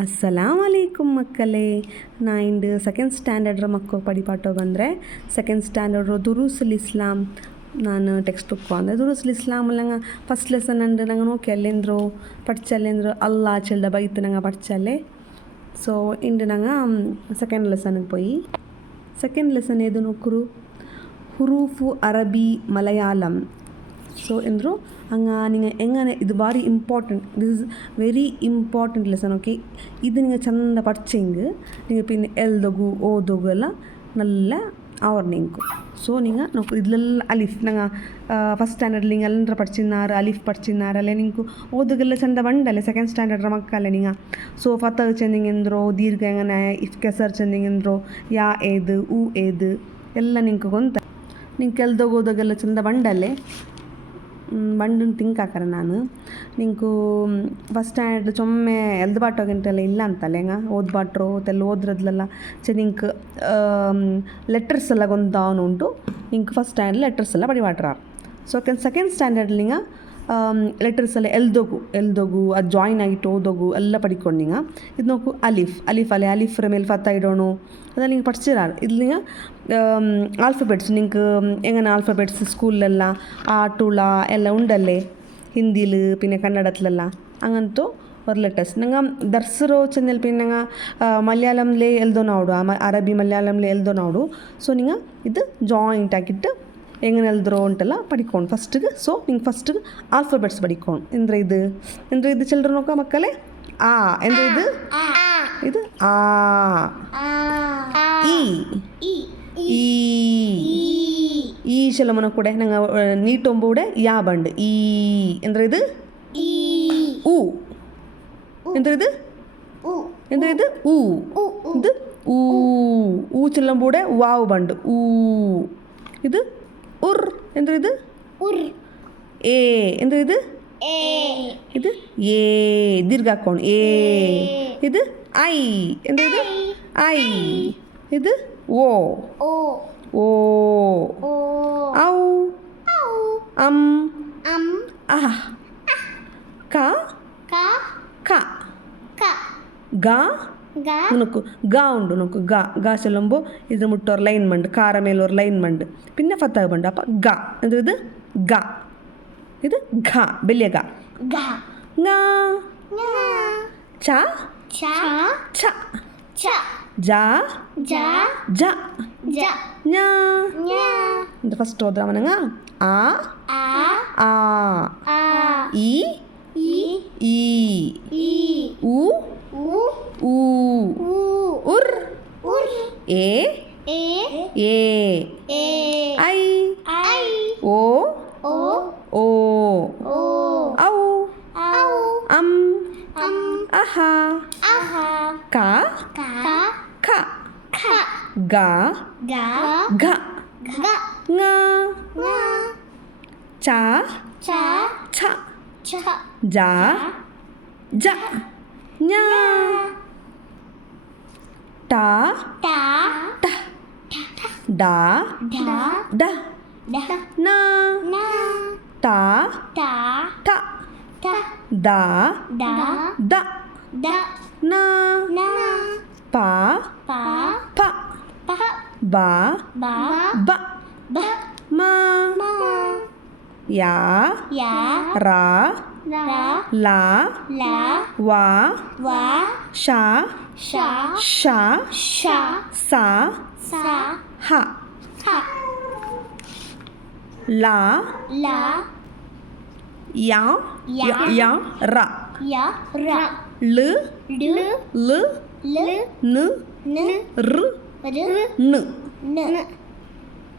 ಅಸ್ಸಲಾಮ್ ಅಲೈಕುಮ್ ಮಕ್ಕಳೇ. ನಾ ಇಂದು ಸೆಕೆಂಡ್ ಸ್ಟ್ಯಾಂಡರ್ಡ್ರ ಮಕ್ಕಳು ಪಡಿಪಾಟೋ ಬಂದರೆ ಸೆಕೆಂಡ್ ಸ್ಟ್ಯಾಂಡರ್ಡ್ರು ದುರೂಸುಲ್ ಇಸ್ಲಾಂ ನಾನು ಟೆಕ್ಸ್ಟ್ ಬುಕ್ ಅಂದರೆ ದುರೂಸುಲ್ ಇಸ್ಲಾಮ್ ನಂಗೆ ಫಸ್ಟ್ ಲೆಸನ್ ಅಂಡು ನಂಗೆ ನೋക്കി ಅಲ್ಲೆಂದ್ರು ಪಡ್ಚಲ್ಲೆಂದ್ರು ಅಲ್ಲಾ ಚೆಲ್ದ ಬೈತು ನಂಗೆ ಪಡ್ಚಲ್ಲೆ. ಸೊ ಇಂದು ನಂಗೆ ಸೆಕೆಂಡ್ ಲೆಸನ್ಗೆ ಪೋಯಿ ಸೆಕೆಂಡ್ ಲೆಸನ್ ಏದು ನೋಕ್ಕರು ಹುರೂಫು ಅರಬಿ ಮಲಯಾಳಂ. ಸೊ ಎಂದರು ಹಂಗೆ ನಿಂಗೆ ಹೆಂಗನೆ ಇದು ಭಾರಿ important, this is very important lesson. Okay, ಇದು ನಿಂಗೆ ಚಂದ ಪಡ್ಚೆಂಗೆ ನಿಂಗೆ ಪಿನ್ ಎಲ್ದೋಗು ಓದೋಗು ಎಲ್ಲ ನಲ್ಲ ಅವ್ರ ನಿಂಕು. ಸೊ ನಿಂಗೆ ನಾವು ಇದೆಲ್ಲ ಅಲಿಫ್ ನಂಗೆ ಫಸ್ಟ್ ಸ್ಟ್ಯಾಂಡರ್ಡ್ ನಿಂಗೆ ಎಲ್ಲರ ಪಡ್ಚಿನಾರು ಅಲಿಫ್ ಪಡ್ಚಿನಾರು ಅಲ್ಲೇ ನಿಂಕು ಓದೋಗೆಲ್ಲ ಚಂದ ಬಂಡಲೆ ಸೆಕೆಂಡ್ ಸ್ಟ್ಯಾಂಡರ್ಡ್ರ ಮಕ್ಕಳೇ ನಿಂಗೆ. ಸೊ ಫತ ಚೆಂದಿಂಗೆಂದ್ರು ದೀರ್ಘ ಹೆಂಗನೆ ಇಫ್ ಕೆಸರ್ ಚೆಂದಿಂಗೆಂದ್ರು ಯಾ ಏದು ಊ ಏದು ಎಲ್ಲ ನಿಂಗೆ ಗೊಂತ ನಿಂಗೆ ಕೆಲ್ದೋಗೋದಾಗೆಲ್ಲ ಚಂದ ಬಂಡಲೆ ಬಂಡನ್ನು ತಿಂಕ್ ಹಾಕರೆ ನಾನು ನಿಂಕು ಫಸ್ಟ್ ಸ್ಟ್ಯಾಂಡರ್ಡ್ ಚೊಮ್ಮೆ ಎಲ್ದು ಬಾಟೋಗಂಟೆಲ್ಲ ಇಲ್ಲ ಅಂತಲ್ಲ ಹೆಂಗೆ ಓದ್ಬಾಟ್ರು ತೆಲ್ಲ ಓದ್ರದ್ಲೆಲ್ಲ ನಿಂಕ್ ಲೆಟರ್ಸ್ ಎಲ್ಲ ಗೊಂತಾವನು ಉಂಟು. ನಿಂಗೆ ಫಸ್ಟ್ ಸ್ಟ್ಯಾಂಡರ್ಡ್ ಲೆಟರ್ಸ್ ಎಲ್ಲ ಬಡಿಬಾಟ್ರ. ಸೊ ಸೆಕೆಂಡ್ ಸ್ಟ್ಯಾಂಡರ್ಡ್ ನಿಂಗೆ ಲೆಟರ್ಸ್ ಎಲ್ಲ ಎಲ್ದೋಗು ಅದು ಜಾಯಿನ್ ಆಗಿಟ್ಟು ಓದೋಗು ಎಲ್ಲ ಪಡಿಕೊಂಡು ನಿಂಗೆ ಇದು ನೋಕು ಅಲಿಫ್ ಅಲೆ ಅಲಿಫ್ರ ಮೇಲೆ ಫತ್ತ ಇಡೋಣ ಅದೆಲ್ಲ ನಿಂಗೆ ಪಡ್ಸಿರಾರು. ಇದು ನಿಂಗೆ ಆಲ್ಫಬೆಟ್ಸ್ ನಿಂಗೆ ಹೆಂಗನ ಆಲ್ಫಬೆಟ್ಸ್ ಸ್ಕೂಲೆಲ್ಲ ಟುಳ ಎಲ್ಲ ಉಂಡಲ್ಲೇ ಹಿಂದಿಲು പിന്നെ ಕನ್ನಡತ್ಲೆಲ್ಲ ಹಂಗಂತೂ ഒരു ಲೆಟರ್ಸ್ ನಂಗೆ ದರ್ಸರೋ ಚೆಂದಲ್ಲಿ ಪಿನ್ ನಂಗೆ ಮಲಯಾಳಂಲೇ ಎಲ್ದೋ ನೋಡು ಅರಬಿ ಮಲಯಾಳಂಲೇ ಎಲ್ದೋ ನೋಡು. ಸೊ ನಿಂಗೆ ಇದು ಜಾಯಿಂಟ್ ಆಗಿಟ್ಟು ಹೆಂಗೆ ಎಲ್ದ್ರೋ ಉಂಟಲ್ಲ ಪಡಿಕೊಂಡು ಫಸ್ಟಿಗೆ. ಸೊ ನಿಂಗೆ ಫಸ್ಟಿಗೆ ಆಲ್ಫಬೆಟ್ಸ್ ಪಡಿಕೊಂಡು ಎಂದ್ರೆ ಇದು ಚಿಲ್ಡ್ರನ್ ನೋಕ ಮಕ್ಕಳೇ ಆ ಎಂದ್ರೆ ಇದು ಆ ಈ ಶಲಮನ ಕೂಡ ನಂಗೆ ನೀಟೊಂಬೂಡೆ ಯಾ ಬಂಡು ಈ ಎಂದ್ರೆ ಇದು ಊ ಎಂದ್ರೆ ಇದು ಊ ಇದು ಊ ಚೆಲ್ಲಂಬೂಡೆ ವಾವ್ ಬಂಡು ಊ ಇದು ಉರ್ ಎಂದ್ರೆ ಇದು ಏ ಎಂದ್ರೆ ಇದು ಏ ದೀರ್ಘ ಹಾಕೊಂಡು ಏ ಇದು ಐ ಎಂದ್ರೆ ಇದು ಐ ಇದು ಓ ಔ ಅಂ ಅಹ ಕ ಗಾ ನೋಕು ಗಾ ಉಂಡು ನೋಕು ಗಾ ಚೆಲ್ಲಂಬು ಇದು ಮುಟ್ಟೋರು ಲೈನ್ ಮಂಡು ಕಾರ ಮೇಲೋರು ಲೈನ್ ಮಂಡು ಪಿನ್ನ ಫತ್ತಾಗ ಬಂಡು ಅಪ್ಪ ಗಾ ಅಂದ್ರೆ ಇದು ಗಾ ಇದು ಘ ಬೆಲೆಯ ಗಾ ಚ ಜಾ ಜ ಞ ಅಂತ ಫಸ್ಟ್ ಹೋದ್ರ ನಂಗೆ ಆ ಈ ಊ ಉರ್ ಏ ಐ ಓ ಔ ಅಂ ಅಹ ಕ ಗ ಘ ङ ಚ ಛ ಜ ಞ ಟ ಡ ನ ಟ ದ ನ ಪ ಬ ಮ ಯಾ ರಾ ಲಾ ವಾ ಶಾ ಸಾ ಹ ಲಾ ಯಾ ರ ಲ ನ ರ ನ.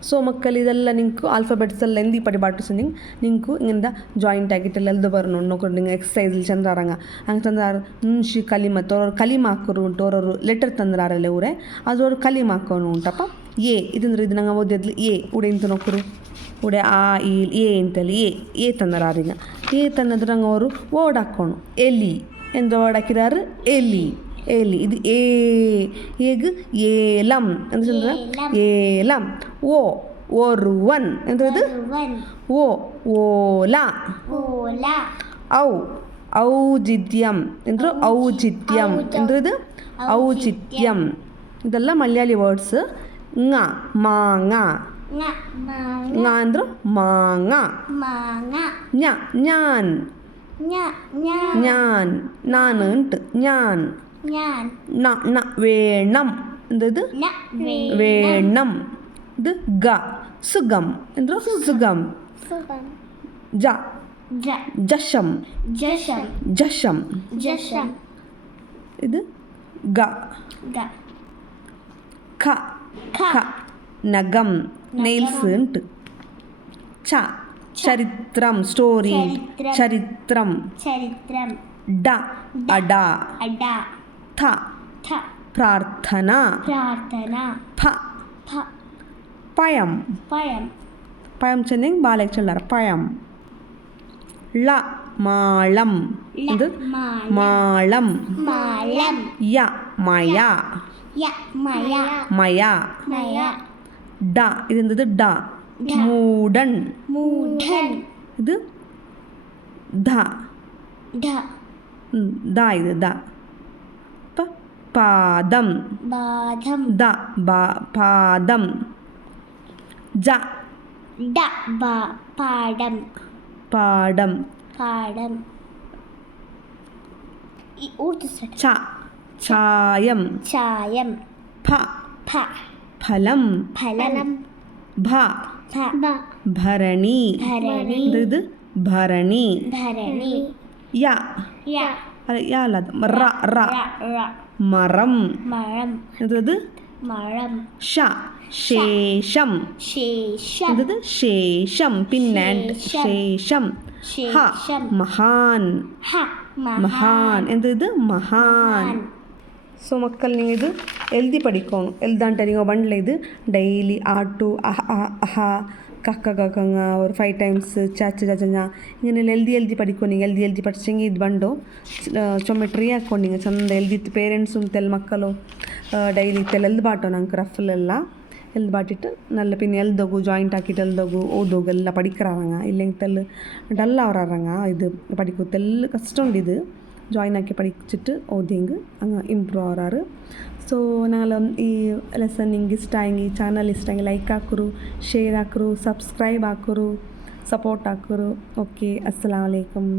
ಸೊ ಮಕ್ಕಳು ಇದೆಲ್ಲ ನಿಂಕು ಆಲ್ಫಬೆಟ್ಸ್ ಎಲ್ಲ ಎಂದಿ ಪಡಿಬಾಟು ನಿಂಕು ಹಿಂಗಿಂದ ಜಾಯಿಂಟ್ ಆಗಿಟ್ಟೆಲ್ಲ ಎಲ್ದು ಬರೋಣ ನೋಡ್ಕೊಂಡು ನಿಂಗೆ ಎಕ್ಸಸೈಸಲ್ಲಿ ಚಂದ್ರಾರಂಗ ಹಂಗೆ ಚಂದ್ರ ನುಂಶಿ ಕಲಿಮತ್ತು ಅವ್ರವ್ರು ಕಲಿಮ ಹಾಕೋರು ಉಂಟು ಅವ್ರವ್ರು ಲೆಟರ್ ತಂದ್ರಾರಲ್ಲೇ ಊರೇ ಅದು ಅವ್ರು ಕಲಿಮ ಹಾಕೋನು ಉಂಟಪ್ಪ. ಎ ಇದಂದ್ರೆ ಇದು ನಂಗೆ ಓದಿದ್ಲು ಎ ಉಡೆ ಇಂತ ನೋಕರು ಉಡೆ ಆ ಈ ಎ ಅಂತಲ್ಲಿ ಎ ತಂದರಾರೀಗ ಎ ತಂದ್ರೆ ನಂಗೆ ಅವರು ಓಡ್ ಹಾಕ್ಕೊಂಡು ಎಲಿ ಎಂದು ಓಡ್ ಹಾಕಿದಾರು ಎಲಿ ಇದು ಏಗ್ ಏಲಂ ಅಂದ್ರೆ ಏಲಂ ಒರುವನ್ ಎಂತದು ಓ ಓಲಾ ಔ ಔಚಿತ್ಯಂ ಎಂದ್ರು ಔಚಿತ್ಯಂ ಎಂದ್ರದು ಔಚಿತ್ಯಂ. ಇದೆಲ್ಲ ಮಲಯಾಳಿ ವರ್ಡ್ಸ್. ಂಗ ಮಾಂಗ ಂಗ ಅಂದ್ರು ಮಾಂಗ. ಞ ஞான் ஞான் ನಾನು ಉಂಟು ஞான். ನ ನ വേണം ಎಂದದು വേണം. ಇದು ಗ ಸುಗಂ ಎಂದ್ರು ಸುಗಂ. ಜ ಜಶಂ ಜಶಂ. ಇದು ಗ ಖ ಖ ನಗಂ നെയിൽസ് ഉണ്ട്. ച ചരിത്രം സ്റ്റോറി ചരിത്രം. ഡ അട. ഥ പ്രാർത്ഥന. ഫ പയം പയം ചെന്നെങ്കിൽ ബാലയ്ക്ക് ചൊല്ലാറ് പയം. ള മാളം ഇത് മാളം. യ മയ മയ. ഡ ഇതെന്തത് ഡ മൂടൻ. ഇത് ധ ദ ഇത് ദ. പാദം ദ പാദം. ജ പാടം. ച ചായം. ഫ ഫലം. ഭ ഭരണി. ഇത് ഭരണി. യ യ അല്ല റ മരം. ഇത് ഷ ശേഷം. ഇത് ശേഷം പിന്നെ ശേഷം. ഹ മഹാൻ എന്ത് മഹാൻ. ಸೊ ಮಕ್ಕಳು ನೀವು ಇದು ಎಲ್ದಿ ಪಡಿಕೋನು ಎಲ್ದಂಟ ನೀವು ಬಂಡ್ಲೆ ಇದು ಡೈಲಿ ಆಟು ಅಹ ಕಕ್ಕ ಕಕ್ಕಂಗ ഒരു 5 times ചാച്ച ചാച്ചഞ്ഞ ഇങ്ങനെയെല്ലാം എൽതി പഠിക്കും. നിങ്ങൾ എൽതി പഠിച്ചെങ്കിൽ ಇದು ಬಂಡು ಚೊಮ್ಮೆ ಟ್ರೀ ಹಾಕ್ಕೊಂಡು ಚಂದ ಎಲ್ದಿತ್ತು ಪೇರೆಂಟ್ಸು ತೆಲ್ ಮಕ್ಕಳು ಡೈಲಿ ತೆಲ್ ಎಲ್ದು ಬಾಟೋ ನಂಗೆ ರಫ್ಲೆಲ್ಲ ಎಲ್ದು ಬಾಟಿಟ್ಟು നല്ല പിന്നെ എൽದോಗು ಜಾಯಿಂಟ್ ಹಾಕಿಟ್ಟು ಎಲ್ದೋಗು ಓದೋಗು ಎಲ್ಲ പഠിക്കറാറങ്ങ ഇല്ലെങ്കിൽ തെല്ല് ഡല്ല അവറാറങ്ങ ഇത് പഠിക്കും തെല്ല് കഷ്ടമുണ്ട് ഇത് ജോയിൻ ആക്കി പഠിച്ചിട്ട് ഓതിയെങ്കിൽ അങ്ങ് ഇമ്പ്രൂവ് ആവാറ്. ಸೊ ഞങ്ങൾ ഈ ലെസൺ ನಿಂಗೆ ಇಷ್ಟ ಆಗಿ ಚಾನಲ್ ಇಷ್ಟ ಆಗಿ ಲೈಕ್ ಹಾಕೋರು, ಶೇರ್ ಹಾಕೋರು, ಸಬ್ಸ್ಕ್ರೈಬ್ ಹಾಕೋರು, ಸಪೋರ್ಟ್ ಹಾಕೋರು. ಓಕೆ, ಅಸ್ಸಲಾಮು ಅಲೈಕುಮ್.